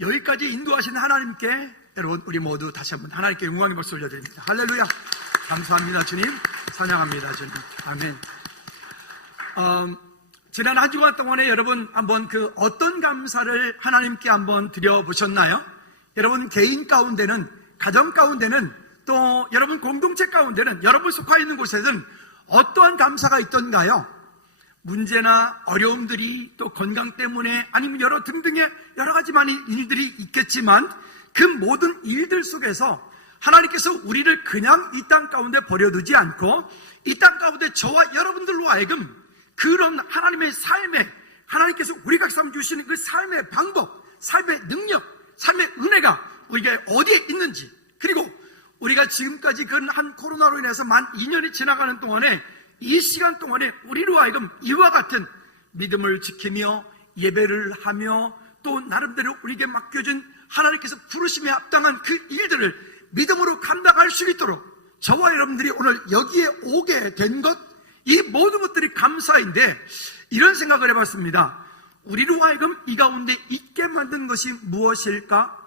여기까지 인도하신 하나님께 여러분 우리 모두 다시 한번 하나님께 영광의 박수 올려드립니다. 할렐루야. 감사합니다 주님. 찬양합니다 주님. 아멘. 지난 한 주간 동안에 여러분 한번 그 어떤 감사를 하나님께 한번 드려보셨나요? 여러분 개인 가운데는, 가정 가운데는, 또 여러분 공동체 가운데는, 여러분 속하 있는 곳에는 어떠한 감사가 있던가요? 문제나 어려움들이, 또 건강 때문에, 아니면 여러 등등의 여러 가지 많은 일들이 있겠지만 그 모든 일들 속에서 하나님께서 우리를 그냥 이 땅 가운데 버려두지 않고 이 땅 가운데 저와 여러분들로 하여금 그런 하나님의 삶에, 하나님께서 우리가 주시는 그 삶의 방법, 삶의 능력, 삶의 은혜가 우리가 어디에 있는지, 그리고 우리가 지금까지 그 한 코로나로 인해서 만 2년이 지나가는 동안에 이 시간 동안에 우리로 하여금 이와 같은 믿음을 지키며 예배를 하며 또 나름대로 우리에게 맡겨진 하나님께서 부르심에 합당한 그 일들을 믿음으로 감당할 수 있도록 저와 여러분들이 오늘 여기에 오게 된 것, 이 모든 것들이 감사인데 이런 생각을 해봤습니다. 우리로 하여금 이 가운데 있게 만든 것이 무엇일까?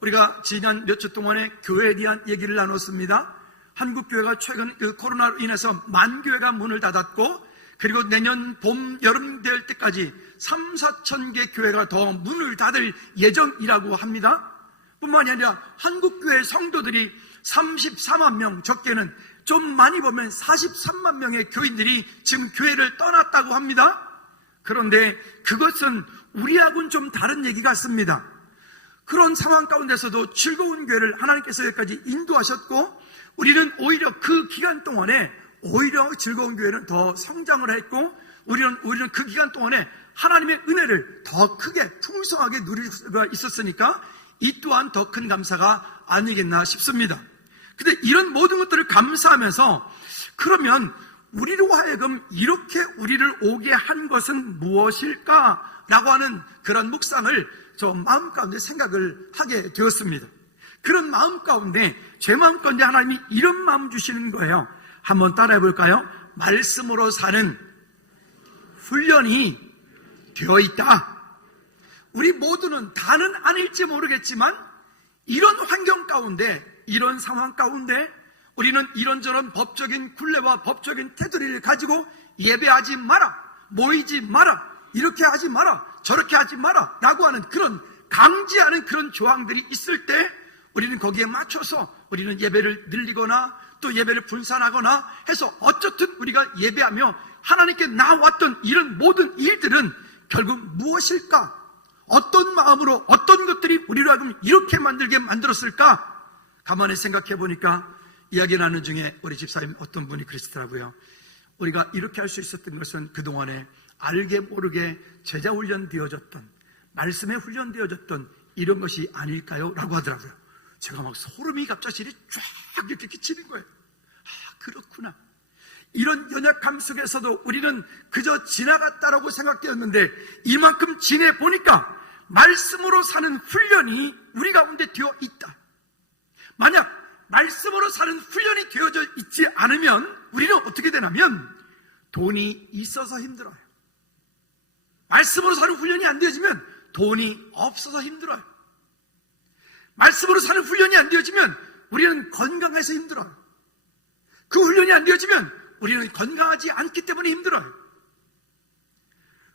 우리가 지난 몇 주 동안에 교회에 대한 얘기를 나눴습니다. 한국교회가 최근 그 코로나로 인해서 만교회가 문을 닫았고, 그리고 내년 봄, 여름 될 때까지 3, 4천 개 교회가 더 문을 닫을 예정이라고 합니다. 뿐만이 아니라 한국교회 성도들이 34만 명, 적게는 좀 많이 보면 43만 명의 교인들이 지금 교회를 떠났다고 합니다. 그런데 그것은 우리하고는 좀 다른 얘기 같습니다. 그런 상황 가운데서도 즐거운 교회를 하나님께서 여기까지 인도하셨고, 우리는 오히려 그 기간 동안에 오히려 즐거운 교회는 더 성장을 했고, 우리는 그 기간 동안에 하나님의 은혜를 더 크게 풍성하게 누릴 수가 있었으니까 이 또한 더 큰 감사가 아니겠나 싶습니다. 근데 이런 모든 것들을 감사하면서 그러면 우리로 하여금 이렇게 우리를 오게 한 것은 무엇일까라고 하는 그런 묵상을 저 마음 가운데 생각을 하게 되었습니다. 그런 마음 가운데, 제 마음 가운데 하나님이 이런 마음 주시는 거예요. 한번 따라해 볼까요? 말씀으로 사는 훈련이 되어 있다. 우리 모두는 다는 아닐지 모르겠지만 이런 환경 가운데, 이런 상황 가운데 우리는 이런저런 법적인 굴레와 법적인 테두리를 가지고 예배하지 마라, 모이지 마라, 이렇게 하지 마라, 저렇게 하지 마라 라고 하는 그런 강제하는 그런 조항들이 있을 때 우리는 거기에 맞춰서 우리는 예배를 늘리거나 또 예배를 분산하거나 해서 어쨌든 우리가 예배하며 하나님께 나왔던 이런 모든 일들은 결국 무엇일까? 어떤 마음으로 어떤 것들이 우리로 하여금 이렇게 만들게 만들었을까? 가만히 생각해 보니까 이야기 나누는 중에 우리 집사님 어떤 분이 그러시더라고요. 우리가 이렇게 할 수 있었던 것은 그동안에 알게 모르게 제자 훈련 되어졌던, 말씀에 훈련 되어졌던 이런 것이 아닐까요? 라고 하더라고요. 제가 막 소름이 갑자기 쫙 이렇게 끼치는 거예요. 아, 그렇구나. 이런 연약함 속에서도 우리는 그저 지나갔다라고 생각되었는데 이만큼 지내보니까 말씀으로 사는 훈련이 우리 가운데 되어 있다. 만약 말씀으로 사는 훈련이 되어져 있지 않으면 우리는 어떻게 되냐면 돈이 있어서 힘들어요. 말씀으로 사는 훈련이 안 되어지면 돈이 없어서 힘들어요. 말씀으로 사는 훈련이 안 되어지면 우리는 건강해서 힘들어요. 그 훈련이 안 되어지면 우리는 건강하지 않기 때문에 힘들어요.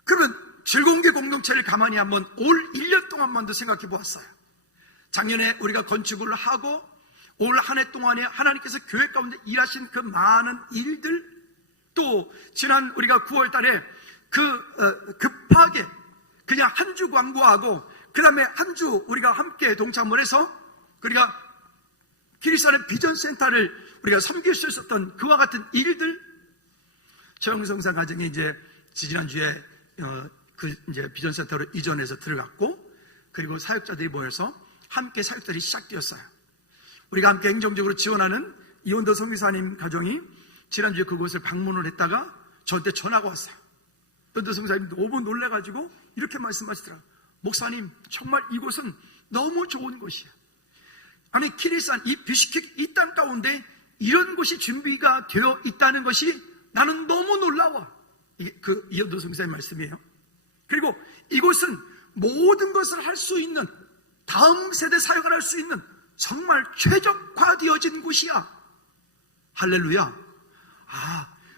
그러면 즐거운 게 공동체를 가만히 한번 올 1년 동안만 더 생각해 보았어요. 작년에 우리가 건축을 하고 올 한 해 동안에 하나님께서 교회 가운데 일하신 그 많은 일들, 또 지난 우리가 9월 달에 급하게 그냥 한 주 광고하고 그 다음에 한 주 우리가 함께 동참을 해서 우리가 기리산의 비전센터를 우리가 섬길 수 있었던 그와 같은 일들, 최영성사 가정이 이제 지난주에 이제 비전센터로 이전해서 들어갔고, 그리고 사역자들이 모여서 함께 사역들이 시작되었어요. 우리가 함께 행정적으로 지원하는 이원도 성교사님 가정이 지난주에 그곳을 방문을 했다가 저한테 전화가 왔어요. 이원도 성교사님 너무 놀라가지고 이렇게 말씀하시더라고요. 목사님, 정말 이곳은 너무 좋은 곳이에요. 아니, 키리산 이 비시킥 이 땅 가운데 이런 곳이 준비가 되어 있다는 것이 나는 너무 놀라워. 이게 그 이현도 성사의 말씀이에요. 그리고 이곳은 모든 것을 할 수 있는, 다음 세대 사역을 할 수 있는 정말 최적화되어진 곳이야. 할렐루야.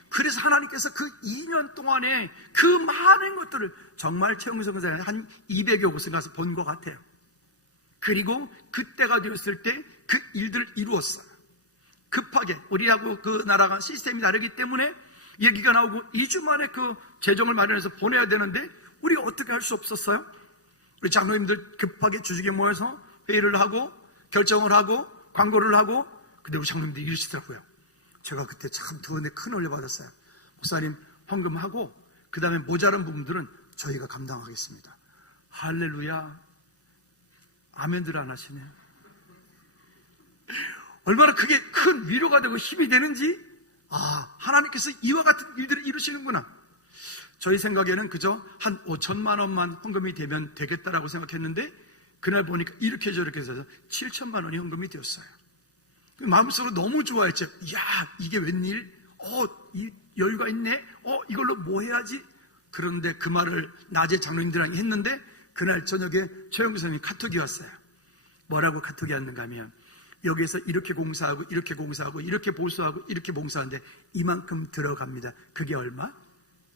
그래서 하나님께서 그 2년 동안에 그 많은 것들을 정말 최영성 선생님 한 200여 곳에 가서 본 것 같아요. 그리고 그때가 되었을 때 그 일들을 이루었어요. 급하게 우리하고 그 나라가 시스템이 다르기 때문에 얘기가 나오고 2주 만에 그 재정을 마련해서 보내야 되는데 우리가 어떻게 할 수 없었어요? 우리 장로님들 급하게 주중에 모여서 회의를 하고 결정을 하고 광고를 하고, 근데 우리 장로님들이 이러시더라고요. 제가 그때 참 두번에 큰 올려 받았어요. 목사님 헌금하고 그 다음에 모자란 부분들은 저희가 감당하겠습니다. 할렐루야. 아멘들 안 하시네. 얼마나 그게 큰 위로가 되고 힘이 되는지, 하나님께서 이와 같은 일들을 이루시는구나. 저희 생각에는 그저 한 5천만 원만 헌금이 되면 되겠다라고 생각했는데 그날 보니까 이렇게 저렇게 해서 7천만 원이 헌금이 되었어요. 마음속으로 너무 좋아했죠. 이야, 이게 웬일? 이 여유가 있네? 이걸로 뭐 해야지? 그런데 그 말을 낮에 장로님들랑 했는데 그날 저녁에 최영구 선생님이 카톡이 왔어요. 뭐라고 카톡이 왔는가 하면, 여기에서 이렇게 공사하고 이렇게 공사하고 이렇게 보수하고 이렇게 봉사하는데 이만큼 들어갑니다. 그게 얼마?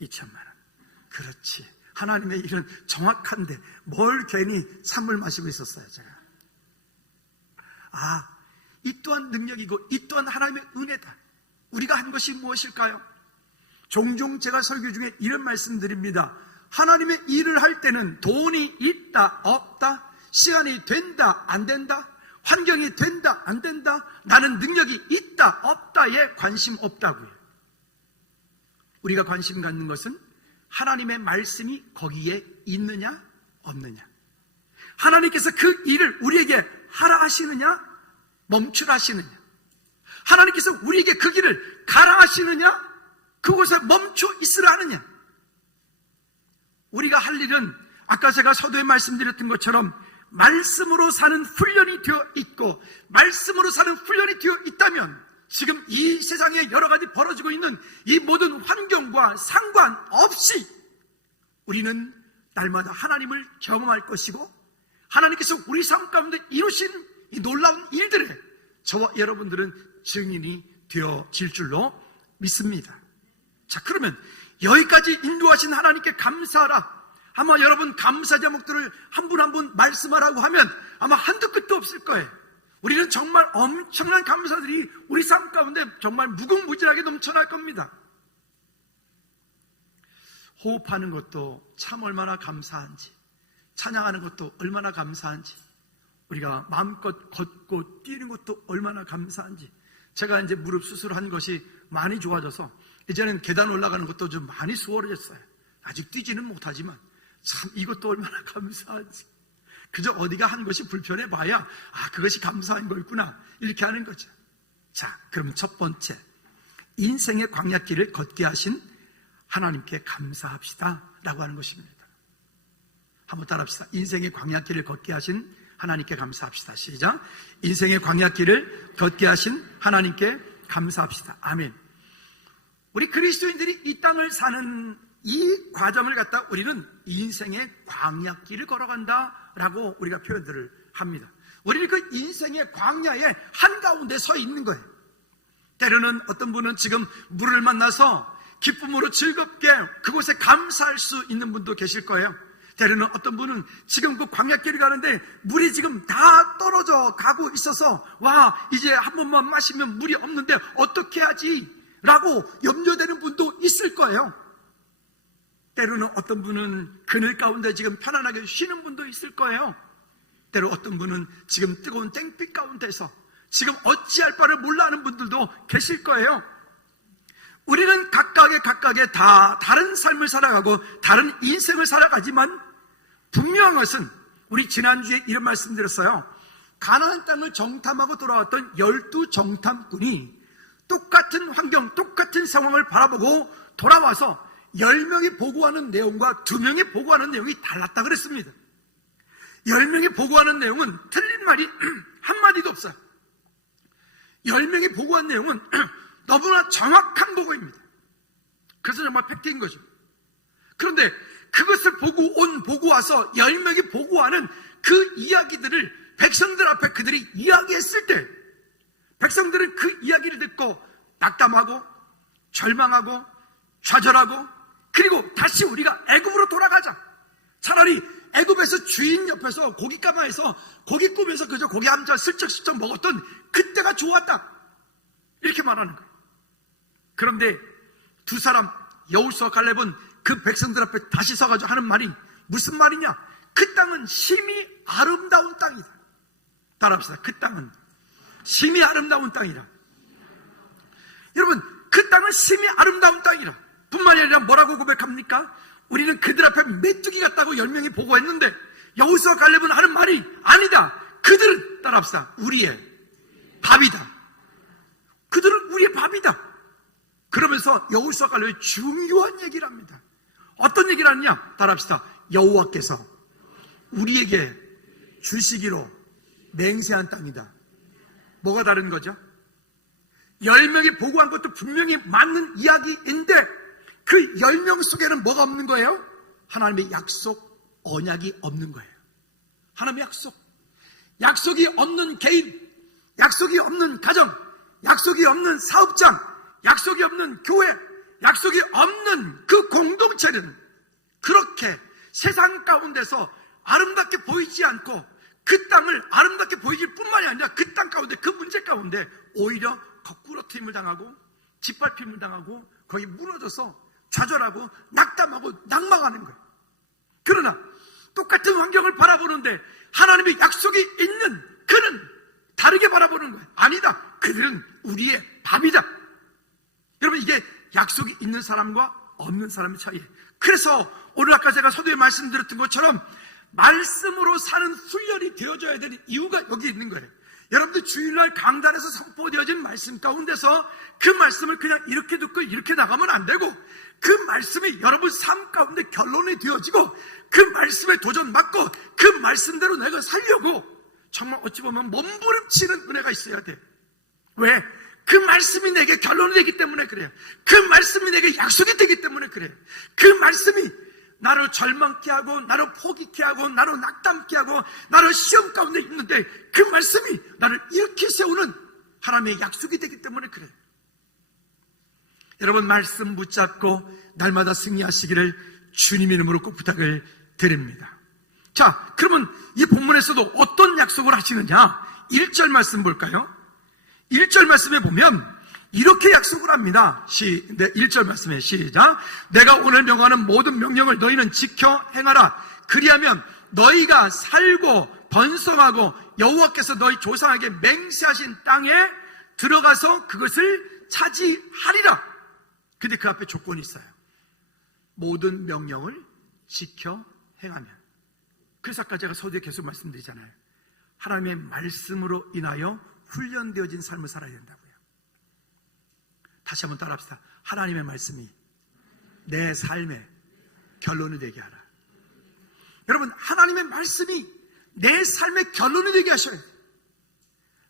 2천만 원. 그렇지. 하나님의 일은 정확한데 뭘 괜히 찬물 마시고 있었어요, 제가. 이 또한 능력이고 이 또한 하나님의 은혜다. 우리가 한 것이 무엇일까요? 종종 제가 설교 중에 이런 말씀 드립니다. 하나님의 일을 할 때는 돈이 있다 없다, 시간이 된다 안 된다, 환경이 된다 안 된다, 나는 능력이 있다 없다에 관심 없다고요. 우리가 관심 갖는 것은 하나님의 말씀이 거기에 있느냐 없느냐, 하나님께서 그 일을 우리에게 하라 하시느냐 멈추라 하시느냐, 하나님께서 우리에게 그 길을 가라 하시느냐 그곳에 멈춰 있으라 하느냐. 우리가 할 일은 아까 제가 서두에 말씀드렸던 것처럼 말씀으로 사는 훈련이 되어 있고, 말씀으로 사는 훈련이 되어 있다면 지금 이 세상에 여러 가지 벌어지고 있는 이 모든 환경과 상관없이 우리는 날마다 하나님을 경험할 것이고, 하나님께서 우리 삶 가운데 이루신 이 놀라운 일들에 저와 여러분들은 증인이 되어질 줄로 믿습니다. 자, 그러면 여기까지 인도하신 하나님께 감사하라. 아마 여러분 감사 제목들을 한 분 한 분 말씀하라고 하면 아마 한두 끝도 없을 거예요. 우리는 정말 엄청난 감사들이 우리 삶 가운데 정말 무궁무진하게 넘쳐날 겁니다. 호흡하는 것도 참 얼마나 감사한지, 찬양하는 것도 얼마나 감사한지, 우리가 마음껏 걷고 뛰는 것도 얼마나 감사한지. 제가 이제 무릎 수술한 것이 많이 좋아져서 이제는 계단 올라가는 것도 좀 많이 수월해졌어요. 아직 뛰지는 못하지만 참 이것도 얼마나 감사한지. 그저 어디가 한 것이 불편해 봐야 그것이 감사한 거였구나 이렇게 하는 거죠. 자, 그럼 첫 번째, 인생의 광야길을 걷게 하신 하나님께 감사합시다 라고 하는 것입니다. 한번 따라합시다. 인생의 광야길을 걷게 하신 하나님께 감사합시다. 시작. 인생의 광야길을 걷게 하신 하나님께 감사합시다. 아멘. 우리 그리스도인들이 이 땅을 사는 이 과정을 갖다 우리는 인생의 광야길을 걸어간다라고 우리가 표현들을 합니다. 우리는 그 인생의 광야의 한가운데 서 있는 거예요. 때로는 어떤 분은 지금 물을 만나서 기쁨으로 즐겁게 그곳에 감사할 수 있는 분도 계실 거예요. 때로는 어떤 분은 지금 그 광야길을 가는데 물이 지금 다 떨어져 가고 있어서 이제 한 번만 마시면 물이 없는데 어떻게 하지? 라고 염려되는 분도 있을 거예요. 때로는 어떤 분은 그늘 가운데 지금 편안하게 쉬는 분도 있을 거예요. 때로 어떤 분은 지금 뜨거운 땡빛 가운데서 지금 어찌할 바를 몰라 하는 분들도 계실 거예요. 우리는 각각의 다 다른 삶을 살아가고 다른 인생을 살아가지만 분명한 것은, 우리 지난주에 이런 말씀 드렸어요. 가나안 땅을 정탐하고 돌아왔던 12 정탐꾼이 똑같은 환경, 똑같은 상황을 바라보고 돌아와서 10명이 보고하는 내용과 2명이 보고하는 내용이 달랐다 그랬습니다. 10명이 보고하는 내용은 틀린 말이 한마디도 없어요. 10명이 보고한 내용은 너무나 정확한 보고입니다. 그래서 정말 팩트인 거죠. 그런데 그것을 보고 와서 10명이 보고하는 그 이야기들을 백성들 앞에 그들이 이야기했을 때 백성들은 그 이야기를 듣고 낙담하고 절망하고 좌절하고 그리고 다시 우리가 애굽으로 돌아가자. 차라리 애굽에서 주인 옆에서 고깃가마에서 고기 꾸면서 그저 고기 한 점 슬쩍슬쩍 먹었던 그때가 좋았다. 이렇게 말하는 거예요. 그런데 두 사람 여호수아와 갈렙은 그 백성들 앞에 다시 서가지고 하는 말이 무슨 말이냐? 그 땅은 심히 아름다운 땅이다. 따라합시다. 그 땅은 심히 아름다운 땅이라. 여러분, 그 땅은 심히 아름다운 땅이라 뿐만이 아니라 뭐라고 고백합니까? 우리는 그들 앞에 메뚜기 같다고 10명이 보고했는데 여호수아와 갈렙은 하는 말이 아니다. 그들은 따라합시다. 우리의 밥이다. 그들은 우리의 밥이다. 그러면서 여호수아와 갈렙이 중요한 얘기를 합니다. 어떤 얘기를 하느냐? 따라합시다. 여호와께서 우리에게 주시기로 맹세한 땅이다. 뭐가 다른 거죠? 10명이 보고한 것도 분명히 맞는 이야기인데 그 10명 속에는 뭐가 없는 거예요? 하나님의 약속, 언약이 없는 거예요. 하나님의 약속. 약속이 없는 개인, 약속이 없는 가정, 약속이 없는 사업장, 약속이 없는 교회, 약속이 없는 그 공동체는 그렇게 세상 가운데서 아름답게 보이지 않고 그 땅을 아름답게 보이질 뿐만이 아니라 그 땅 가운데 그 문제 가운데 오히려 거꾸로 팀을 당하고 짓밟힘을 당하고 거기 무너져서 좌절하고 낙담하고 낙망하는 거예요. 그러나 똑같은 환경을 바라보는데 하나님의 약속이 있는 그는 다르게 바라보는 거예요. 아니다. 그들은 우리의 밥이다. 여러분, 이게 약속이 있는 사람과 없는 사람의 차이예요. 그래서 오늘 아까 제가 서두에 말씀드렸던 것처럼 말씀으로 사는 훈련이 되어져야 되는 이유가 여기 있는 거예요. 여러분들 주일날 강단에서 선포되어진 말씀 가운데서 그 말씀을 그냥 이렇게 듣고 이렇게 나가면 안 되고 그 말씀이 여러분 삶 가운데 결론이 되어지고 그 말씀에 도전받고 그 말씀대로 내가 살려고 정말 어찌 보면 몸부림치는 은혜가 있어야 돼. 왜? 그 말씀이 내게 결론이 되기 때문에 그래요. 그 말씀이 내게 약속이 되기 때문에 그래요. 그 말씀이 나를 절망케 하고 나를 포기케 하고 나를 낙담케 하고 나를 시험 가운데 있는데 그 말씀이 나를 이렇게 세우는 하나님의 약속이 되기 때문에 그래요. 여러분, 말씀 붙잡고 날마다 승리하시기를 주님 이름으로 꼭 부탁을 드립니다. 자, 그러면 이 본문에서도 어떤 약속을 하시느냐? 1절 말씀 볼까요? 1절 말씀에 보면 이렇게 약속을 합니다. 1절 말씀에 시작. 내가 오늘 명하는 모든 명령을 너희는 지켜 행하라. 그리하면 너희가 살고 번성하고 여호와께서 너희 조상에게 맹세하신 땅에 들어가서 그것을 차지하리라. 근데 그 앞에 조건이 있어요. 모든 명령을 지켜 행하면. 그래서 아까 제가 서두에 계속 말씀드리잖아요. 하나님의 말씀으로 인하여 훈련되어진 삶을 살아야 된다고요. 다시 한번 따라합시다. 하나님의 말씀이 내 삶의 결론이 되게 하라. 여러분, 하나님의 말씀이 내 삶의 결론이 되게 하셔야 돼요.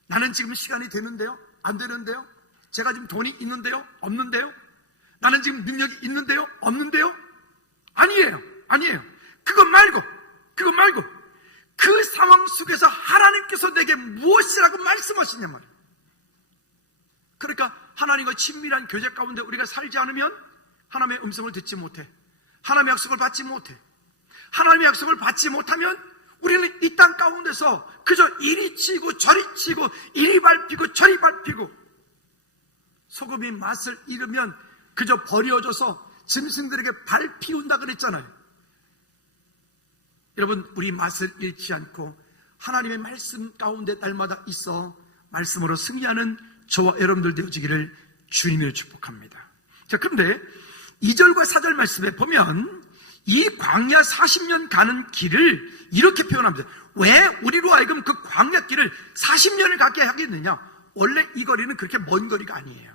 나는 지금 시간이 되는데요? 안 되는데요? 제가 지금 돈이 있는데요? 없는데요? 나는 지금 능력이 있는데요? 없는데요? 아니에요. 아니에요. 그거 말고 그 상황 속에서 하나님께서 내게 무엇이라고 말씀하시냐 말이에요. 그러니까 하나님과 친밀한 교제 가운데 우리가 살지 않으면 하나님의 음성을 듣지 못해. 하나님의 약속을 받지 못해. 하나님의 약속을 받지 못하면 우리는 이 땅 가운데서 그저 이리 치고 저리 치고 이리 밟히고 저리 밟히고 소금이 맛을 잃으면 그저 버려져서 짐승들에게 밟히운다 그랬잖아요. 여러분, 우리 맛을 잃지 않고 하나님의 말씀 가운데 날마다 있어 말씀으로 승리하는 저와 여러분들 되어지기를 주님을 축복합니다. 자, 그런데 2절과 4절 말씀에 보면 이 광야 40년 가는 길을 이렇게 표현합니다. 왜 우리로 하여금 그 광야 길을 40년을 가게 하겠느냐? 원래 이 거리는 그렇게 먼 거리가 아니에요.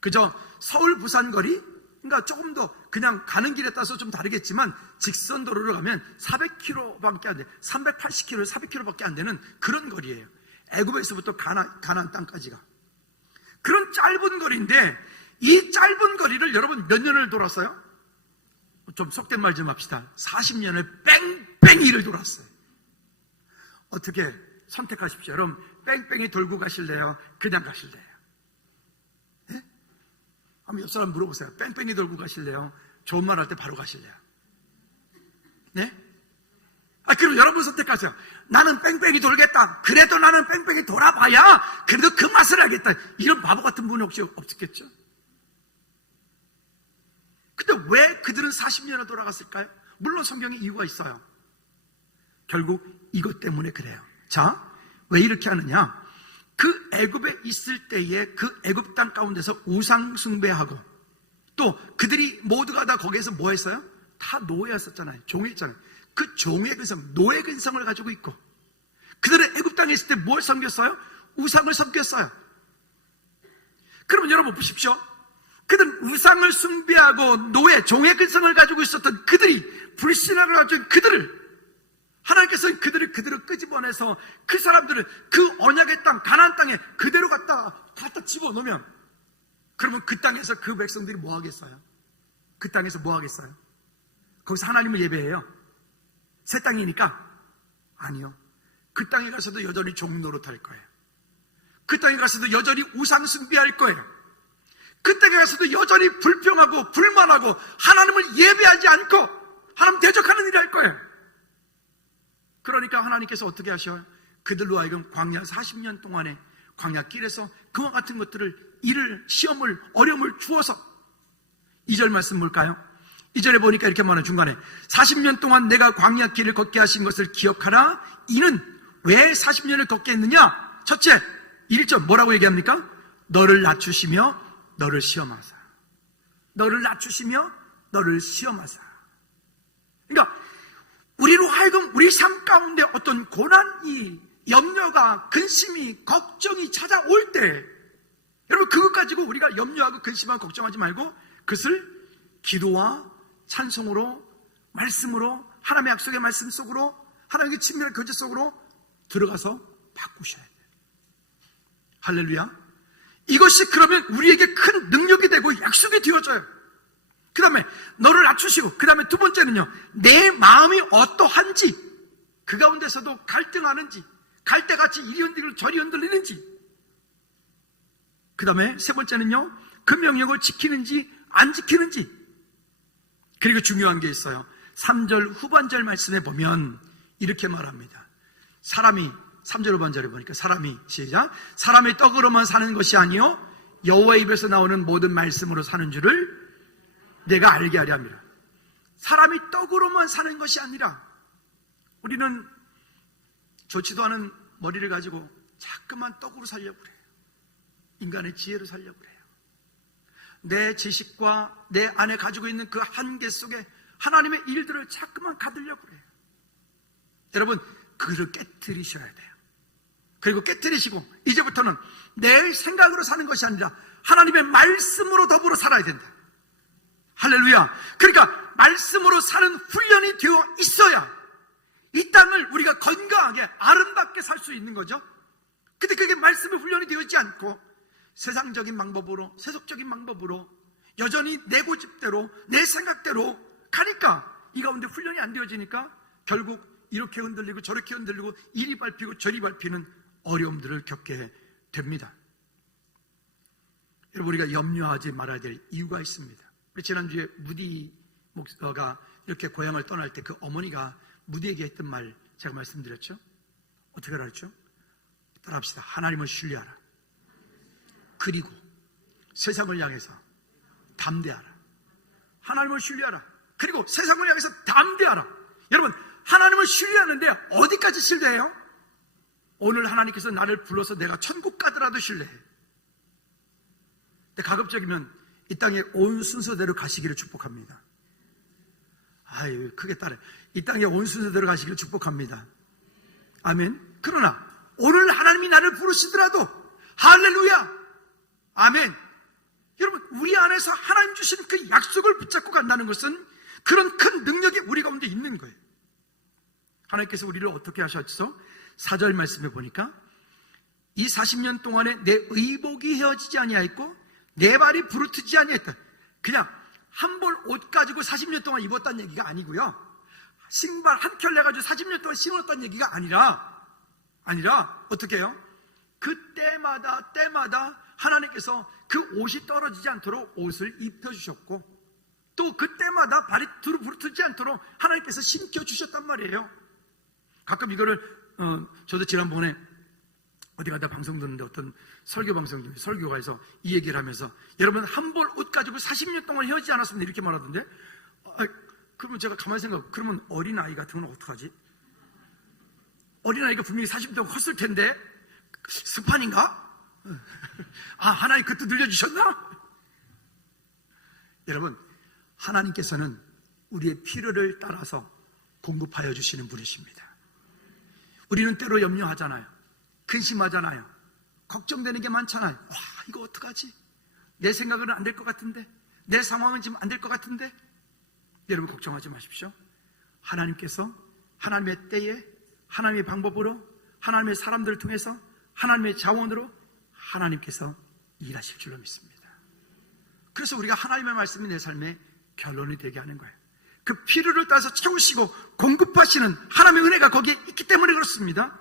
그저 서울 부산 거리, 그러니까 조금 더 그냥 가는 길에 따라서 좀 다르겠지만 직선도로로 가면 400km밖에 안 돼. 380km, 400km밖에 안 되는 그런 거리예요. 애굽에서부터 가나안 땅까지가. 그런 짧은 거리인데 이 짧은 거리를 여러분 몇 년을 돌았어요? 좀 속된 말 좀 합시다. 40년을 뺑뺑이를 돌았어요. 어떻게 선택하십시오. 여러분, 뺑뺑이 돌고 가실래요? 그냥 가실래요? 네? 한번 옆 사람 물어보세요. 뺑뺑이 돌고 가실래요? 좋은 말 할 때 바로 가실래요? 네? 그럼 여러분 선택하세요. 나는 뺑뺑이 돌겠다. 그래도 나는 뺑뺑이 돌아봐야 그래도 그 맛을 알겠다. 이런 바보 같은 분이 혹시 없었겠죠? 근데 왜 그들은 40년을 돌아갔을까요? 물론 성경에 이유가 있어요. 결국 이것 때문에 그래요. 자, 왜 이렇게 하느냐? 그 애굽에 있을 때에 그 애굽 땅 가운데서 우상 숭배하고 또 그들이 모두가 다 거기에서 뭐 했어요? 다 노예였었잖아요. 종이었잖아요. 그 종의 근성, 노예 근성을 가지고 있고 그들은 애굽 땅에 있을 때 뭘 섬겼어요? 우상을 섬겼어요. 그러면 여러분 보십시오. 그들은 우상을 숭배하고 노예, 종의 근성을 가지고 있었던 그들이 불신앙을 가지고 그들을 하나님께서는 그들을 끄집어내서 그 사람들을 그 언약의 땅, 가나안 땅에 그대로 갖다 집어넣으면 그러면 그 땅에서 그 백성들이 뭐 하겠어요? 그 땅에서 뭐 하겠어요? 거기서 하나님을 예배해요? 새 땅이니까? 아니요. 그 땅에 가서도 여전히 종 노릇할 거예요. 그 땅에 가서도 여전히 우상 숭배할 거예요. 그 땅에 가서도 여전히 불평하고 불만하고 하나님을 예배하지 않고 하나님 대적하는 일을 할 거예요. 그러니까 하나님께서 어떻게 하셔요? 그들로 하여금 광야 40년 동안에 광야 길에서 그와 같은 것들을 일을, 시험을, 어려움을 주어서 2절 말씀 볼까요? 2절에 보니까 이렇게 말하는 중간에 40년 동안 내가 광야 길을 걷게 하신 것을 기억하라. 이는 왜 40년을 걷게 했느냐? 첫째, 1절 뭐라고 얘기합니까? 너를 낮추시며 너를 시험하사. 너를 낮추시며 너를 시험하사. 그러니까 우리로 하여금 우리 삶 가운데 어떤 고난이, 염려가, 근심이, 걱정이 찾아올 때 여러분 그것 가지고 우리가 염려하고 근심하고 걱정하지 말고 그것을 기도와 찬송으로, 말씀으로, 하나님의 약속의 말씀 속으로, 하나님의 친밀한 교제 속으로 들어가서 바꾸셔야 돼요. 할렐루야. 이것이 그러면 우리에게 큰 능력이 되고 약속이 되어져요. 그 다음에 너를 낮추시고, 그 다음에 두 번째는요, 내 마음이 어떠한지, 그 가운데서도 갈등하는지, 갈대같이 이리 흔들리고 저리 흔들리는지, 그 다음에 세 번째는요, 그 명령을 지키는지 안 지키는지. 그리고 중요한 게 있어요. 3절 후반절 말씀에 보면 이렇게 말합니다. 사람이 3절 후반절에 보니까 사람이 시작, 사람이 떡으로만 사는 것이 아니요 여호와의 입에서 나오는 모든 말씀으로 사는 줄을 내가 알게 하려 합니다. 사람이 떡으로만 사는 것이 아니라 우리는 좋지도 않은 머리를 가지고 자꾸만 떡으로 살려고 그래요. 인간의 지혜로 살려고 그래요. 내 지식과 내 안에 가지고 있는 그 한계 속에 하나님의 일들을 자꾸만 가두려고 그래요. 여러분 그를 깨트리셔야 돼요. 그리고 깨트리시고 이제부터는 내 생각으로 사는 것이 아니라 하나님의 말씀으로 더불어 살아야 된다. 할렐루야. 그러니까 말씀으로 사는 훈련이 되어 있어야 이 땅을 우리가 건강하게 아름답게 살 수 있는 거죠. 근데 그게 말씀의 훈련이 되어 있지 않고 세상적인 방법으로, 세속적인 방법으로 여전히 내 고집대로, 내 생각대로 가니까 이 가운데 훈련이 안 되어지니까 결국 이렇게 흔들리고 저렇게 흔들리고 이리 밟히고 저리 밟히는 어려움들을 겪게 됩니다. 여러분 우리가 염려하지 말아야 될 이유가 있습니다. 우리 지난주에 무디 목사가 이렇게 고향을 떠날 때 그 어머니가 무디에게 했던 말 제가 말씀드렸죠. 어떻게 알았죠? 따라합시다. 하나님을 신뢰하라. 그리고 세상을 향해서 담대하라. 하나님을 신뢰하라. 그리고 세상을 향해서 담대하라. 여러분 하나님을 신뢰하는데 어디까지 신뢰해요? 오늘 하나님께서 나를 불러서 내가 천국 가더라도 신뢰해. 근데 가급적이면 이 땅에 온 순서대로 가시기를 축복합니다. 아유 크게 따라. 이 땅에 온 순서대로 가시기를 축복합니다. 아멘. 그러나 오늘 하나님이 나를 부르시더라도 할렐루야. 아멘. 여러분 우리 안에서 하나님 주신 그 약속을 붙잡고 간다는 것은 그런 큰 능력이 우리 가운데 있는 거예요. 하나님께서 우리를 어떻게 하셨죠? 4절 말씀에 보니까 이 40년 동안에 내 의복이 헤어지지 아니하였고 내 발이 부르트지 아니했다. 그냥 한 벌 옷 가지고 40년 동안 입었다는 얘기가 아니고요, 신발 한 켤레 가지고 40년 동안 신었다는 얘기가 아니라 아니라 어떻게 해요? 때마다 하나님께서 그 옷이 떨어지지 않도록 옷을 입혀주셨고, 또 그때마다 발이 두루 부르트지 않도록 하나님께서 신겨주셨단 말이에요. 가끔 이거를 저도 지난번에 어디 가다 방송 듣는데 어떤 설교 방송 중에 설교가에서 이 얘기를 하면서, 여러분 한 벌 옷 가지고 40년 동안 헤어지지 않았으면 이렇게 말하던데, 그러면 제가 가만히 그러면 어린아이 같은 건 어떡하지? 어린아이가 분명히 40년 동안 컸을 텐데 스판인가? 하나님 그것도 늘려주셨나? 여러분, 하나님께서는 우리의 필요를 따라서 공급하여 주시는 분이십니다. 우리는 때로 염려하잖아요. 근심하잖아요. 걱정되는 게 많잖아요. 이거 어떡하지? 내 생각은 안 될 것 같은데, 내 상황은 지금 안 될 것 같은데. 여러분 걱정하지 마십시오. 하나님께서 하나님의 때에, 하나님의 방법으로, 하나님의 사람들을 통해서, 하나님의 자원으로 하나님께서 일하실 줄로 믿습니다. 그래서 우리가 하나님의 말씀이 내 삶의 결론이 되게 하는 거예요. 그 필요를 따라서 채우시고 공급하시는 하나님의 은혜가 거기에 있기 때문에 그렇습니다.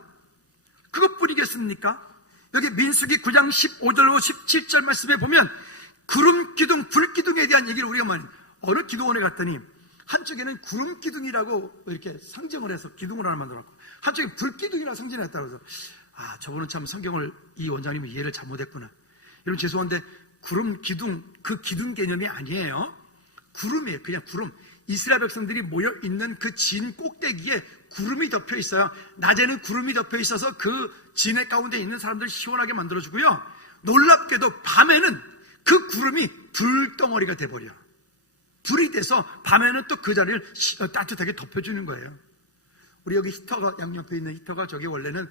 그것뿐이겠습니까? 여기 민수기 9장 15절로 17절 말씀에 보면 구름 기둥, 불 기둥에 대한 얘기를 우리가 많이, 어느 기도원에 갔더니 한쪽에는 구름 기둥이라고 이렇게 상징을 해서 기둥을 하나 만들었고, 한쪽에 불 기둥이라고 상징을 했다고 해서, 저분은 참 성경을, 이 원장님이 이해를 잘못했구나. 여러분 죄송한데 구름 기둥, 그 기둥 개념이 아니에요. 구름이에요. 그냥 구름. 이스라엘 백성들이 모여있는 그 진 꼭대기에 구름이 덮여 있어요. 낮에는 구름이 덮여 있어서 그 진의 가운데 있는 사람들 시원하게 만들어주고요, 놀랍게도 밤에는 그 구름이 불덩어리가 돼버려. 불이 돼서 밤에는 또 그 자리를 따뜻하게 덮여주는 거예요. 우리 여기 히터가, 양옆에 있는 히터가 저게 원래는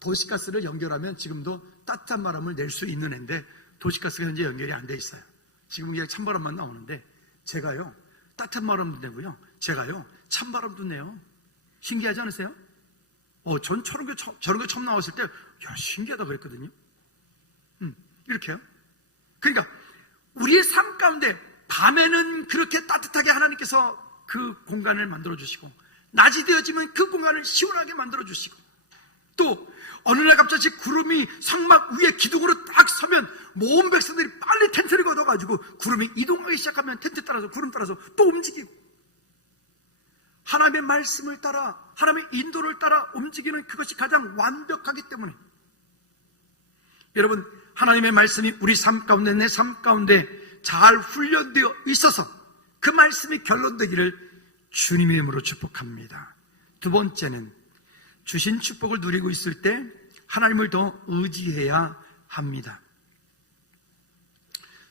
도시가스를 연결하면 지금도 따뜻한 바람을 낼 수 있는 애인데, 도시가스가 현재 연결이 안 돼 있어요. 지금 그냥 찬바람만 나오는데, 제가요 따뜻한 바람도 내고요, 제가요 찬바람도 내요. 신기하지 않으세요? 전 저런 게 처음 나왔을 때, 신기하다 그랬거든요. 이렇게요. 그러니까 우리의 삶 가운데 밤에는 그렇게 따뜻하게 하나님께서 그 공간을 만들어주시고, 낮이 되어지면 그 공간을 시원하게 만들어주시고, 또 어느 날 갑자기 구름이 성막 위에 기둥으로 딱 서면 모든 백성들이 빨리 텐트를 걷어가지고 구름이 이동하기 시작하면 텐트 따라서, 구름 따라서 또 움직이고, 하나님의 말씀을 따라, 하나님의 인도를 따라 움직이는 그것이 가장 완벽하기 때문에, 여러분 하나님의 말씀이 우리 삶 가운데, 내 삶 가운데 잘 훈련되어 있어서 그 말씀이 결론되기를 주님의 이름으로 축복합니다. 두 번째는 주신 축복을 누리고 있을 때 하나님을 더 의지해야 합니다.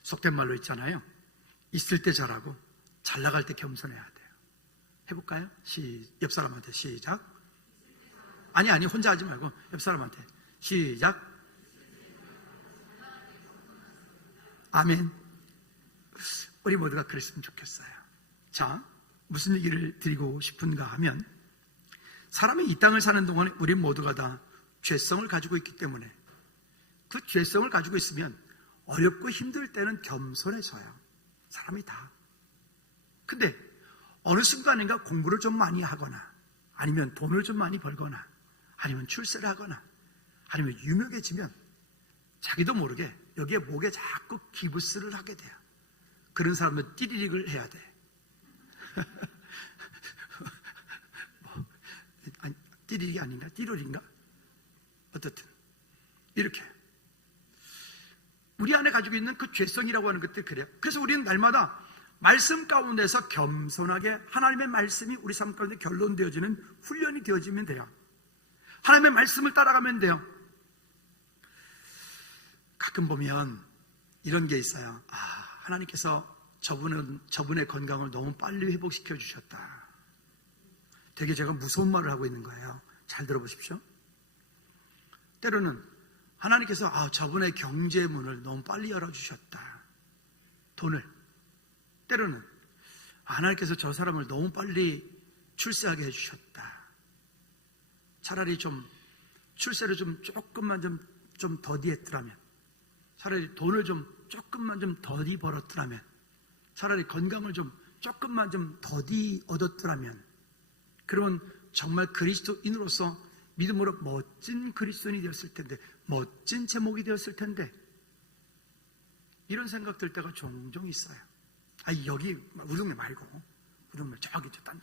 속된 말로 있잖아요. 있을 때 잘하고 잘 나갈 때 겸손해야 돼요. 해볼까요? 옆 사람한테 시작. 아니 혼자 하지 말고 옆 사람한테 시작. 아멘. 우리 모두가 그랬으면 좋겠어요. 자, 무슨 얘기를 드리고 싶은가 하면, 사람이 이 땅을 사는 동안에 우리 모두가 다 죄성을 가지고 있기 때문에, 그 죄성을 가지고 있으면 어렵고 힘들 때는 겸손해져요. 사람이 다. 근데 어느 순간인가 공부를 좀 많이 하거나, 아니면 돈을 좀 많이 벌거나, 아니면 출세를 하거나, 아니면 유명해지면 자기도 모르게 여기에 목에 자꾸 기부스를 하게 돼요. 그런 사람은 띠리릭을 해야 돼. 아니, 띠리릭이 아닌가? 띠로리인가? 어떻든 이렇게 우리 안에 가지고 있는 그 죄성이라고 하는 것들, 그래요. 그래서 우리는 날마다 말씀 가운데서 겸손하게 하나님의 말씀이 우리 삶 가운데 결론되어지는 훈련이 되어지면 돼요. 하나님의 말씀을 따라가면 돼요. 가끔 보면 이런 게 있어요. 하나님께서 저분의 건강을 너무 빨리 회복시켜 주셨다. 되게 제가 무서운 말을 하고 있는 거예요. 잘 들어보십시오. 때로는 하나님께서 저분의 경제 문을 너무 빨리 열어주셨다. 돈을. 때로는 하나님께서 저 사람을 너무 빨리 출세하게 해주셨다. 차라리 좀 출세를 조금만 좀 더디했더라면, 차라리 돈을 조금만 좀 더디 벌었더라면, 차라리 건강을 조금만 좀 더디 얻었더라면, 그러면 정말 그리스도인으로서 믿음으로 멋진 그리스도인이 되었을 텐데, 멋진 제목이 되었을 텐데, 이런 생각 들 때가 종종 있어요. 여기 우동네 말고 우동네 저기 딴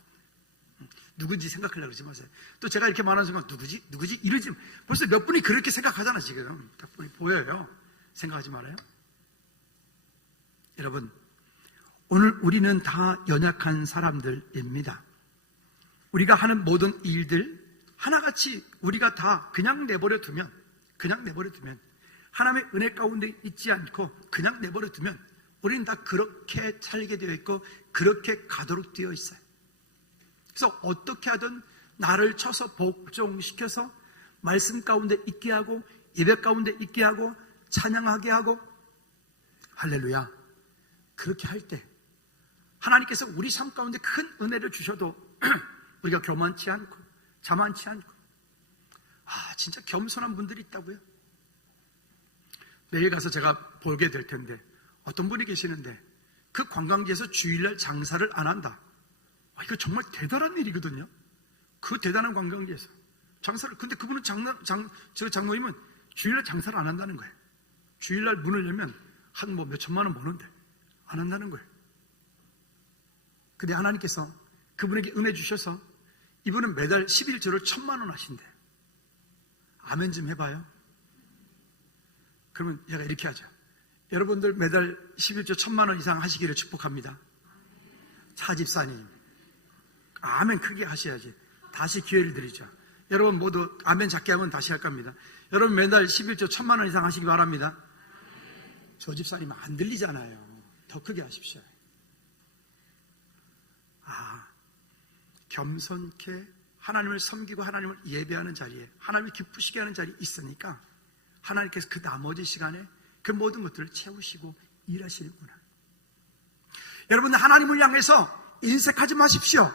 누군지 생각하려고 그러지 마세요. 또 제가 이렇게 말하는 순간 누구지 이러지. 벌써 몇 분이 그렇게 생각하잖아. 지금 딱 보여요. 생각하지 말아요. 여러분, 오늘 우리는 다 연약한 사람들입니다. 우리가 하는 모든 일들 하나같이 우리가 다 그냥 내버려 두면 하나님의 은혜 가운데 있지 않고 그냥 내버려 두면 우리는 다 그렇게 살게 되어 있고 그렇게 가도록 되어 있어요. 그래서 어떻게 하든 나를 쳐서 복종시켜서 말씀 가운데 있게 하고 예배 가운데 있게 하고 찬양하게 하고, 할렐루야, 그렇게 할 때 하나님께서 우리 삶 가운데 큰 은혜를 주셔도 우리가 교만치 않고 자만치 않고, 진짜 겸손한 분들이 있다고요. 내일 가서 제가 보게 될 텐데 어떤 분이 계시는데 그 관광지에서 주일날 장사를 안 한다. 이거 정말 대단한 일이거든요. 그 대단한 관광지에서 장사를, 근데 그분은 장로님은 주일날 장사를 안 한다는 거예요. 주일날 문을 열면 한 몇 천만 원 버는데 안 한다는 거예요. 근데 하나님께서 그분에게 은혜 주셔서 이분은 매달 11조를 1,000만 원 하신대. 아멘 좀 해봐요. 그러면 제가 이렇게 하죠. 여러분들 매달 11조 1,000만 원 이상 하시기를 축복합니다. 차집사님, 아멘 크게 하셔야지. 다시 기회를 드리죠. 여러분 모두 아멘 작게 하면 다시 할 겁니다. 여러분 매달 11조 1,000만 원 이상 하시기 바랍니다. 저 집사님 안 들리잖아요. 더 크게 하십시오. 겸손케 하나님을 섬기고 하나님을 예배하는 자리에, 하나님을 기쁘시게 하는 자리에 있으니까 하나님께서 그 나머지 시간에 그 모든 것들을 채우시고 일하시는구나. 여러분, 하나님을 향해서 인색하지 마십시오.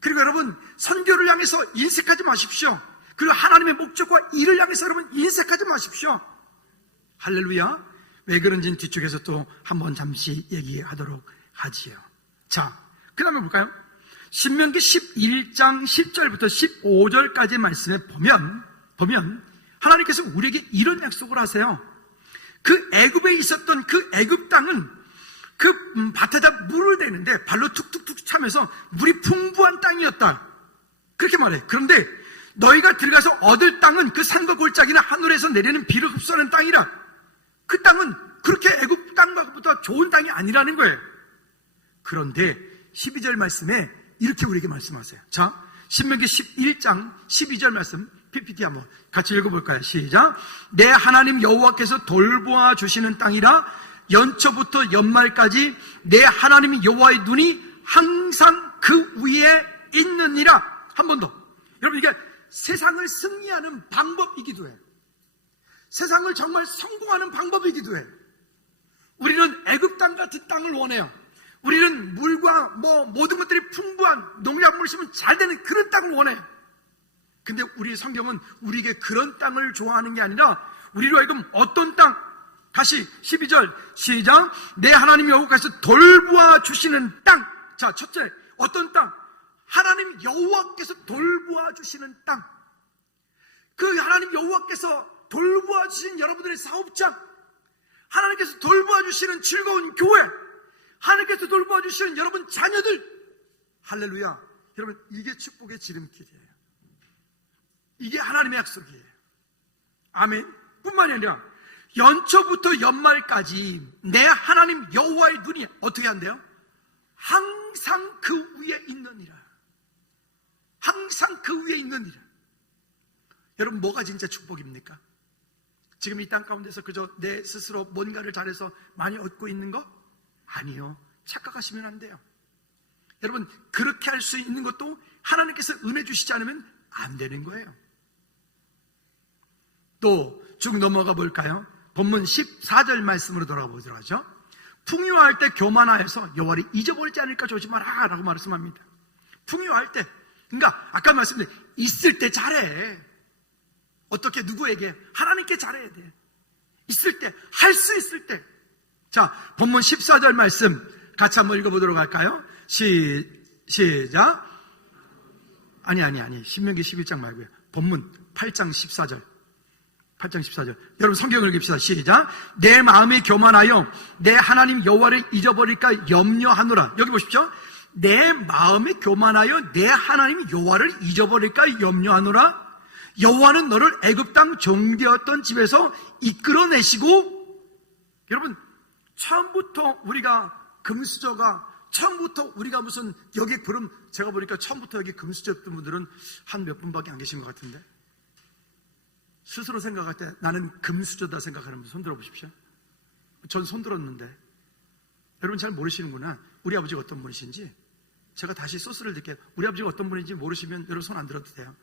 그리고 여러분, 선교를 향해서 인색하지 마십시오. 그리고 하나님의 목적과 일을 향해서 여러분 인색하지 마십시오. 할렐루야. 왜 그런지는 뒤쪽에서 또 한번 잠시 얘기하도록 하지요. 자, 그 다음에 볼까요? 신명기 11장 10절부터 15절까지 말씀에 보면 하나님께서 우리에게 이런 약속을 하세요. 그 애굽에 있었던 그 애굽 땅은 그 밭에다 물을 대는데 발로 툭툭툭 차면서 물이 풍부한 땅이었다. 그렇게 말해. 그런데 너희가 들어가서 얻을 땅은 그 산과 골짜기나 하늘에서 내리는 비를 흡수하는 땅이라. 그 땅은 그렇게 애굽 땅보다 좋은 땅이 아니라는 거예요. 그런데 12절 말씀에 이렇게 우리에게 말씀하세요. 자, 신명기 11장 12절 말씀 PPT 한번 같이 읽어볼까요? 시작. 내 하나님 여호와께서 돌보아 주시는 땅이라 연초부터 연말까지 내 하나님 여호와의 눈이 항상 그 위에 있느니라. 한 번 더. 여러분, 이게 세상을 승리하는 방법이기도 해요. 세상을 정말 성공하는 방법이기도 해요. 우리는 애굽 땅 같은 땅을 원해요. 우리는 물과 모든 것들이 풍부한 농작물을 심으면 잘 되는 그런 땅을 원해요. 근데 우리 성경은 우리에게 그런 땅을 좋아하는 게 아니라 우리로 하여금 어떤 땅? 다시 12절 시작. 내 하나님 여호와께서 돌보아 주시는 땅. 자, 첫째, 어떤 땅? 하나님 여호와께서 돌보아 주시는 땅. 그 하나님 여호와께서 돌보아 주신 여러분들의 사업장, 하나님께서 돌보아 주시는 즐거운 교회, 하나님께서 돌보아 주시는 여러분 자녀들. 할렐루야. 여러분, 이게 축복의 지름길이에요. 이게 하나님의 약속이에요. 아멘. 뿐만이 아니라 연초부터 연말까지 내 하나님 여호와의 눈이 어떻게 한대요? 항상 그 위에 있느니라. 항상 그 위에 있느니라. 여러분, 뭐가 진짜 축복입니까? 지금 이 땅 가운데서 그저 내 스스로 뭔가를 잘해서 많이 얻고 있는 거? 아니요. 착각하시면 안 돼요. 여러분, 그렇게 할 수 있는 것도 하나님께서 은혜 주시지 않으면 안 되는 거예요. 또 쭉 넘어가 볼까요? 본문 14절 말씀으로 돌아보도록 하죠. 풍요할 때 교만하여서 여호와를 잊어버리지 않을까 조심하라 라고 말씀합니다. 풍요할 때, 그러니까 아까 말씀드린 있을 때 잘해. 어떻게, 누구에게? 하나님께 잘해야 돼. 있을 때, 할 수 있을 때. 자, 본문 14절 말씀 같이 한번 읽어보도록 할까요? 시작. 아니. 신명기 11장 말고요. 본문 8장 14절. 8장 14절. 여러분 성경을 읽읍시다. 시작. 내 마음이 교만하여 내 하나님 여호와를 잊어버릴까 염려하노라. 여기 보십시오. 내 마음이 교만하여 내 하나님 여호와를 잊어버릴까 염려하노라. 여호와는 너를 애굽 땅 종되었던 집에서 이끌어내시고, 여러분 처음부터 우리가 금수저가, 처음부터 우리가 무슨, 여기 그럼 제가 보니까 처음부터 여기 금수저였던 분들은 한 몇 분밖에 안 계신 것 같은데, 스스로 생각할 때 나는 금수저다 생각하는 분 손 들어보십시오. 전 손 들었는데 여러분 잘 모르시는구나. 우리 아버지가 어떤 분이신지. 제가 다시 소스를 드릴게요. 우리 아버지가 어떤 분인지 모르시면 여러분 손 안 들어도 돼요.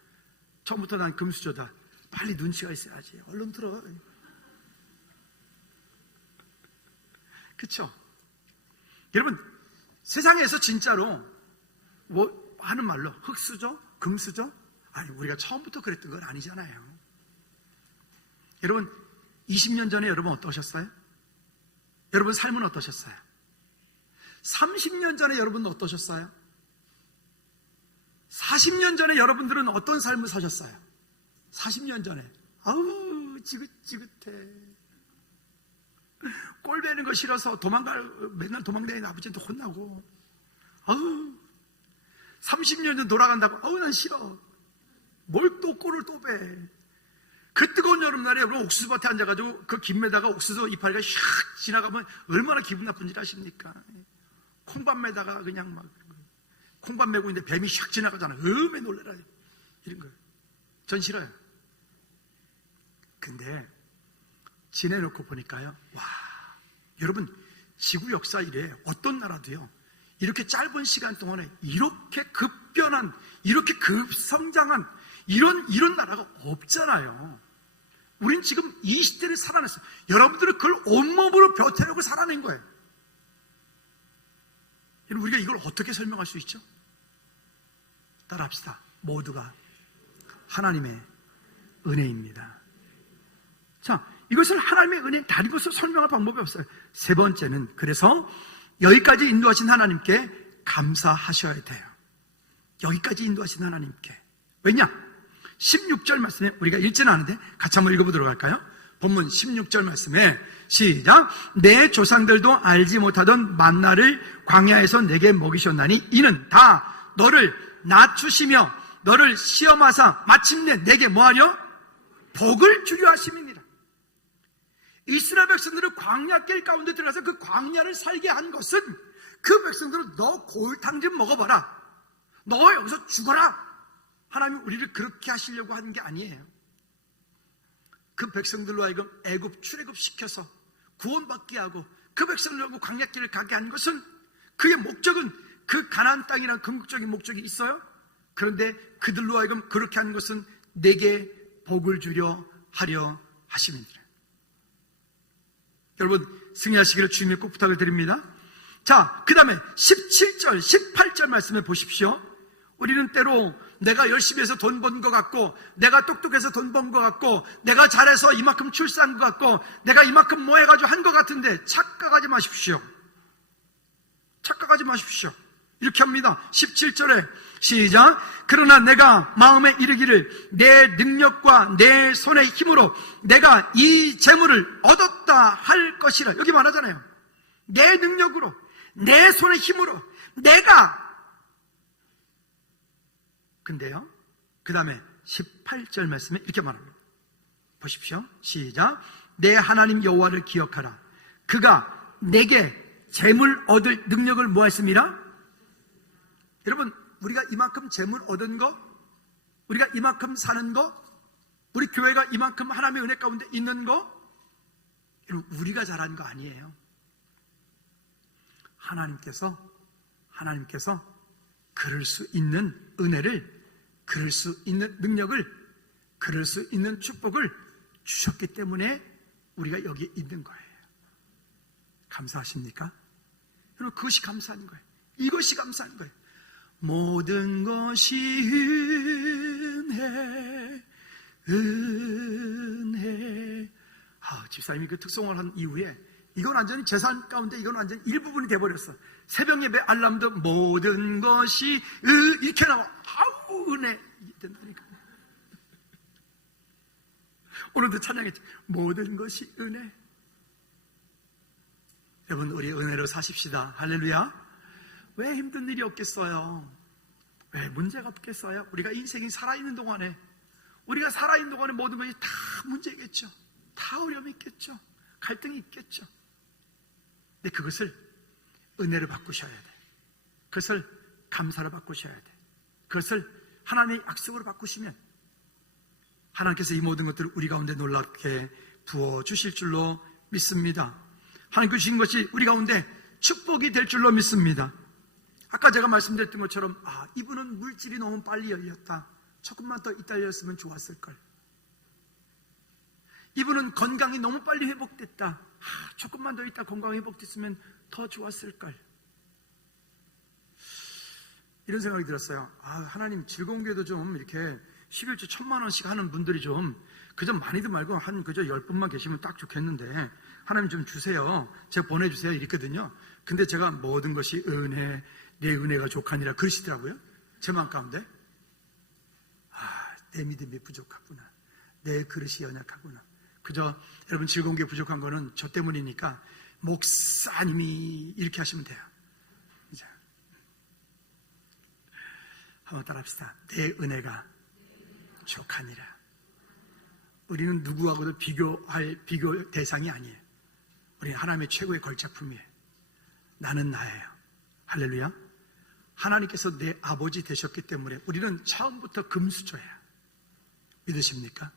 처음부터 난 금수저다. 빨리 눈치가 있어야지. 얼른 들어. 그쵸? 여러분 세상에서 진짜로 뭐 하는 말로 흙수저? 금수저? 아니, 우리가 처음부터 그랬던 건 아니잖아요. 여러분 20년 전에 여러분 어떠셨어요? 여러분 삶은 어떠셨어요? 30년 전에 여러분은 어떠셨어요? 40년 전에 여러분들은 어떤 삶을 사셨어요? 40년 전에 아우 지긋지긋해, 꼴 배는 거 싫어서 맨날 도망다니는 아버지한테 혼나고, 아우 30년 전 돌아간다고, 아우 난 싫어, 뭘 또 꼴을 또 배. 그 뜨거운 여름날에 여러분 옥수수밭에 앉아가지고 그 김매다가 옥수수 이파리가 샥 지나가면 얼마나 기분 나쁜지 아십니까? 콩밥 매다가 그냥 막 콩밥 메고 있는데 뱀이 샥 지나가잖아. 음에 놀래라, 이런 거예요. 전 싫어요. 근데 지내놓고 보니까요, 와, 여러분 지구 역사 이래 어떤 나라도요 이렇게 짧은 시간 동안에 이렇게 급변한, 이렇게 급성장한 이런 나라가 없잖아요. 우린 지금 이 시대를 살아냈어요. 여러분들은 그걸 온몸으로 버텨내고 살아낸 거예요. 우리가 이걸 어떻게 설명할 수 있죠? 따라합시다. 모두가 하나님의 은혜입니다. 자, 이것을 하나님의 은혜, 다른 것을 설명할 방법이 없어요. 세 번째는, 그래서 여기까지 인도하신 하나님께 감사하셔야 돼요. 여기까지 인도하신 하나님께. 왜냐? 16절 말씀에 우리가 읽지는 않은데 같이 한번 읽어보도록 할까요? 본문 16절 말씀에 시작. 내 조상들도 알지 못하던 만나를 광야에서 내게 먹이셨나니 이는 다 너를 낮추시며 너를 시험하사 마침내 내게 뭐하려? 복을 주려 하심이니라. 이스라엘 백성들을 광야길 가운데 들어가서 그 광야를 살게 한 것은, 그 백성들은 너 골탕 좀 먹어봐라, 너 여기서 죽어라, 하나님이 우리를 그렇게 하시려고 하는 게 아니에요. 그 백성들로 하여금 애굽 출애굽 시켜서 구원받게 하고 그 백성들하고 광야길을 가게 한 것은, 그의 목적은, 그 가나안 땅이라는 궁극적인 목적이 있어요. 그런데 그들로 하여금 그렇게 한 것은 내게 복을 주려 하려 하심이니라. 여러분 승리하시기를 주님의 꼭 부탁을 드립니다. 자, 그 다음에 17절 18절 말씀해 보십시오. 우리는 때로 내가 열심히 해서 돈 번 것 같고, 내가 똑똑해서 돈 번 것 같고, 내가 잘해서 이만큼 출세한 것 같고, 내가 이만큼 뭐 해가지고 한 것 같은데 착각하지 마십시오. 착각하지 마십시오. 이렇게 합니다. 17절에 시작. 그러나 내가 마음에 이르기를 내 능력과 내 손의 힘으로 내가 이 재물을 얻었다 할 것이라. 여기 말하잖아요. 내 능력으로, 내 손의 힘으로 내가. 근데요, 그 다음에 18절 말씀에 이렇게 말합니다. 보십시오. 시작. 내 하나님 여호와를 기억하라. 그가 내게 재물 얻을 능력을 뭐했습니다? 여러분, 우리가 이만큼 재물 얻은 거, 우리가 이만큼 사는 거, 우리 교회가 이만큼 하나님의 은혜 가운데 있는 거, 여러분 우리가 잘한 거 아니에요. 하나님께서 그럴 수 있는 은혜를, 그럴 수 있는 능력을, 그럴 수 있는 축복을 주셨기 때문에 우리가 여기에 있는 거예요. 감사하십니까? 여러분 그것이 감사한 거예요. 이것이 감사한 거예요. 모든 것이 은혜. 집사님이 그 특송을 한 이후에 이건 완전히 재산 가운데, 이건 완전히 일부분이 돼버렸어. 새벽 예배 알람도 모든 것이 이렇게 나와. 아우 은혜 된다니까. 오늘도 찬양했죠. 모든 것이 은혜. 여러분, 우리 은혜로 사십시다. 할렐루야. 왜 힘든 일이 없겠어요? 왜 문제가 없겠어요? 우리가 인생이 살아있는 동안에, 우리가 살아있는 동안에 모든 것이 다 문제겠죠. 다 어려움이 있겠죠. 갈등이 있겠죠. 근데 그것을 은혜로 바꾸셔야 돼. 그것을 감사로 바꾸셔야 돼. 그것을 하나님의 약속으로 바꾸시면 하나님께서 이 모든 것들을 우리 가운데 놀랍게 부어주실 줄로 믿습니다. 하나님께서 주신 것이 우리 가운데 축복이 될 줄로 믿습니다. 아까 제가 말씀드렸던 것처럼 이분은 물질이 너무 빨리 열렸다. 조금만 더 이따 열렸으면 좋았을걸. 이분은 건강이 너무 빨리 회복됐다. 조금만 더 이따 건강이 회복됐으면 더 좋았을걸. 이런 생각이 들었어요. 하나님, 즐거운 교회도 좀 이렇게 11주 1,000만 원씩 하는 분들이 좀 그저 많이도 말고 한 그저 10분만 계시면 딱 좋겠는데 하나님 좀 주세요. 제가 보내주세요. 이랬거든요. 근데 제가 모든 것이 은혜, 내 은혜가 족하니라 그러시더라고요. 제 마음 가운데. 내 믿음이 부족하구나. 내 그릇이 연약하구나. 그저 여러분, 즐거운 게 부족한 거는 저 때문이니까 목사님이 이렇게 하시면 돼요. 이제 한번 따라합시다. 내 은혜가 족하니라. 우리는 누구하고도 비교 대상이 아니에요. 우리는 하나님의 최고의 걸작품이에요. 나는 나예요. 할렐루야. 하나님께서 내 아버지 되셨기 때문에 우리는 처음부터 금수저야. 믿으십니까?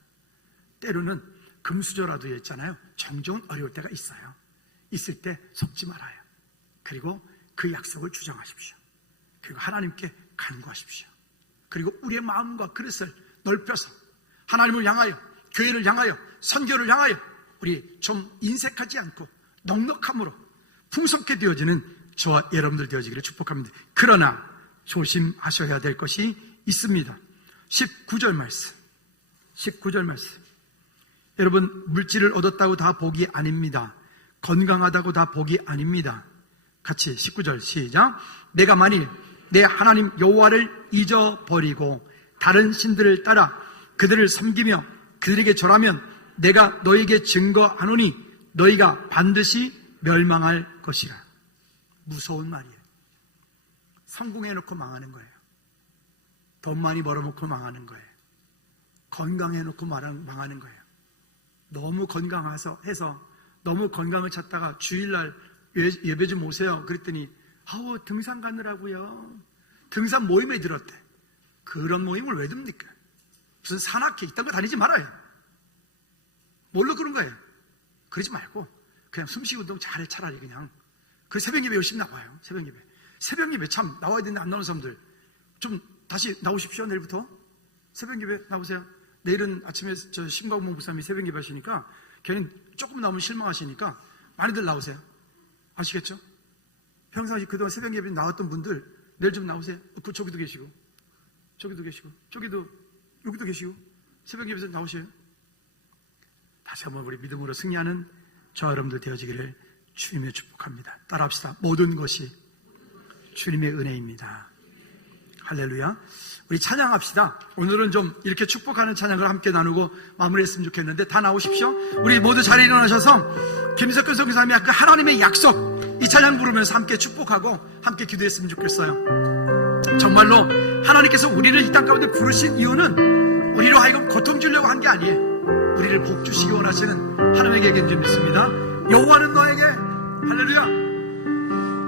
때로는 금수저라도 했잖아요. 종종 어려울 때가 있어요. 있을 때 속지 말아요. 그리고 그 약속을 주장하십시오. 그리고 하나님께 간구하십시오. 그리고 우리의 마음과 그릇을 넓혀서 하나님을 향하여, 교회를 향하여, 선교를 향하여 우리 좀 인색하지 않고 넉넉함으로 풍성케 되어지는 저와 여러분들 되어지기를 축복합니다. 그러나 조심하셔야 될 것이 있습니다. 19절 말씀. 여러분, 물질을 얻었다고 다 복이 아닙니다. 건강하다고 다 복이 아닙니다. 같이 19절 시작. 내가 만일 내 하나님 여호와를 잊어버리고 다른 신들을 따라 그들을 섬기며 그들에게 절하면 내가 너에게 증거하노니 너희가 반드시 멸망할 것이라. 무서운 말이에요. 성공해놓고 망하는 거예요. 돈 많이 벌어놓고 망하는 거예요. 건강해놓고 망하는 거예요. 너무 건강해서 너무 건강을 찾다가 주일날 예배 좀 오세요. 그랬더니 등산 가느라고요. 등산 모임에 들었대. 그런 모임을 왜 듭니까? 무슨 산악회 이딴 거 다니지 말아요. 뭘로 그런 거예요? 그러지 말고 그냥 숨쉬기 운동 잘해. 차라리 그냥 그 새벽 예배 열심히 나와요. 새벽 예배 참 나와야 되는데 안 나오는 사람들 좀 다시 나오십시오. 내일부터 새벽 예배 나오세요. 내일은 아침에 저 신광봉 목사님이 새벽 예배 하시니까 걔는 조금 나오면 실망하시니까 많이들 나오세요. 아시겠죠? 평상시 그동안 새벽 예배 나왔던 분들 내일 좀 나오세요. 저기도 계시고 여기도 계시고 새벽 예배에서 나오세요. 다시 한번 우리 믿음으로 승리하는 저와 여러분들 되어지기를 주님의 축복합니다. 따라합시다. 모든 것이 주님의 은혜입니다. 할렐루야. 우리 찬양합시다. 오늘은 좀 이렇게 축복하는 찬양을 함께 나누고 마무리했으면 좋겠는데 다 나오십시오. 우리 모두 자리에 일어나셔서 김석근 선교사님이 아까 하나님의 약속 이 찬양 부르면서 함께 축복하고 함께 기도했으면 좋겠어요. 정말로 하나님께서 우리를 이 땅 가운데 부르신 이유는 우리로 하여금 고통 주려고 한 게 아니에요. 우리를 복 주시기 원하시는 하나님의 계획인 줄 믿습니다. 여호와는 너에게 할렐루야.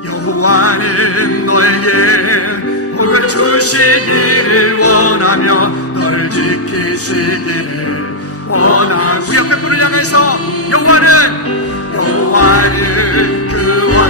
여호와는 너에게 복을 주시기를 원하며 너를 지키시기를 원하시오. 우리 옆에 분을 향해서 여호와는 그와